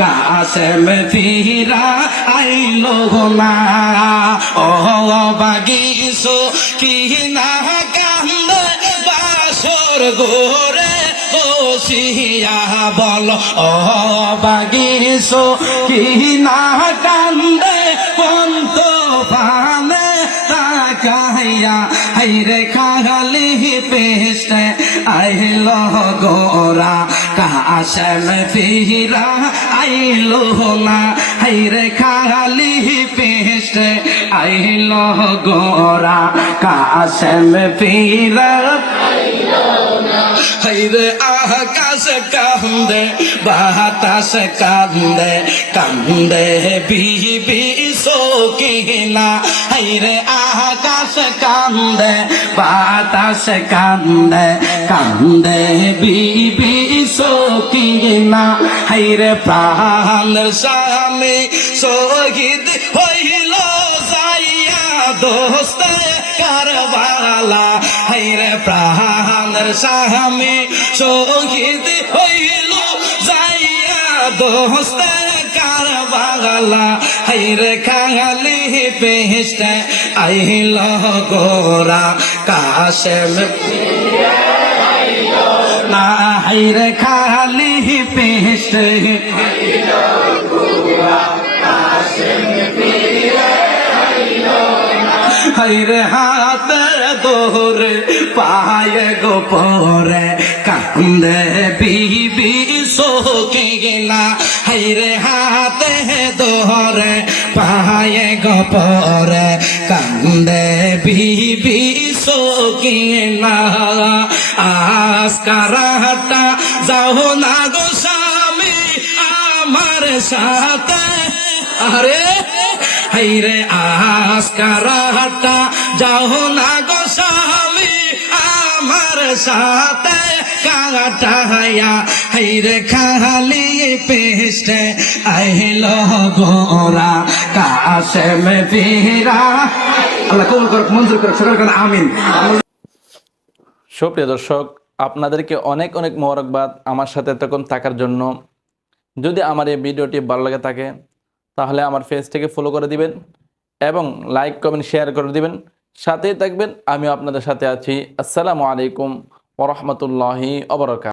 কাশেম ফিরা আইলো না ও বাগিসো কি না কান্দে বাসর গোরে বসিয়া বল ও বাগিসো কি না কান্দে পন্ত পানে তাকাইয়া হাইরে খাগালি পেস্টে আইলো গোরা কাশেম ফিরা আইলো না হাইরে খাগালি পেস্টে আইলো গোরা কাশেম ফিরা হাইরে আকাশ কান্দে বাতাস কান্দে কান্দে বিবি শোকিনা হাইরে আকাশ কান্দে বাতাস কান্দে কান্দে বিবি শোকিনা হাইরে প্রাণ স্বামী শহীদ হইল যাইয়া দোস্তে কারবালা হাইরে প্রাণের স্বামী শহীদ হইল যাইয়া দোস্তে কারবালা হাইরে খাগালি পেস্টে আইল গোরা কাশেম না হাইরে খাগালি পেস্টে হাইরে হাতের দোরে পায়ে গোপরে কান্দে বিবি শোকিনা হাইরে হাতে দোরে পায়ে গোপরে কান্দে বিবি শোকিনা আজকারাটা যাও না গো স্বামী আমার সাথে আরে হাইরে আজকারাটা যাও না গো স্বামী আমার সাথে কাটাইয়া হাইরে খালি পেস্টে আইল গোরা কাশেম ফিরা আল্লাহ কবুল করুক মঞ্জুর করুক সকল কান আমিন। সুপ্রিয় দর্শক, আপনাদেরকে অনেক অনেক মোবারকবাদ আমার সাথে এতক্ষণ থাকার জন্য। যদি আমার এই ভিডিওটি ভালো লাগে থাকে তাহলে আমার পেজটিকে ফলো করে দিবেন এবং লাইক কমেন্ট শেয়ার করে দিবেন, সাথেই থাকবেন। আমিও আপনাদের সাথে আছি। আসসালামু আলাইকুম ওয়া রাহমাতুল্লাহি ওয়া বারাকাতুহু।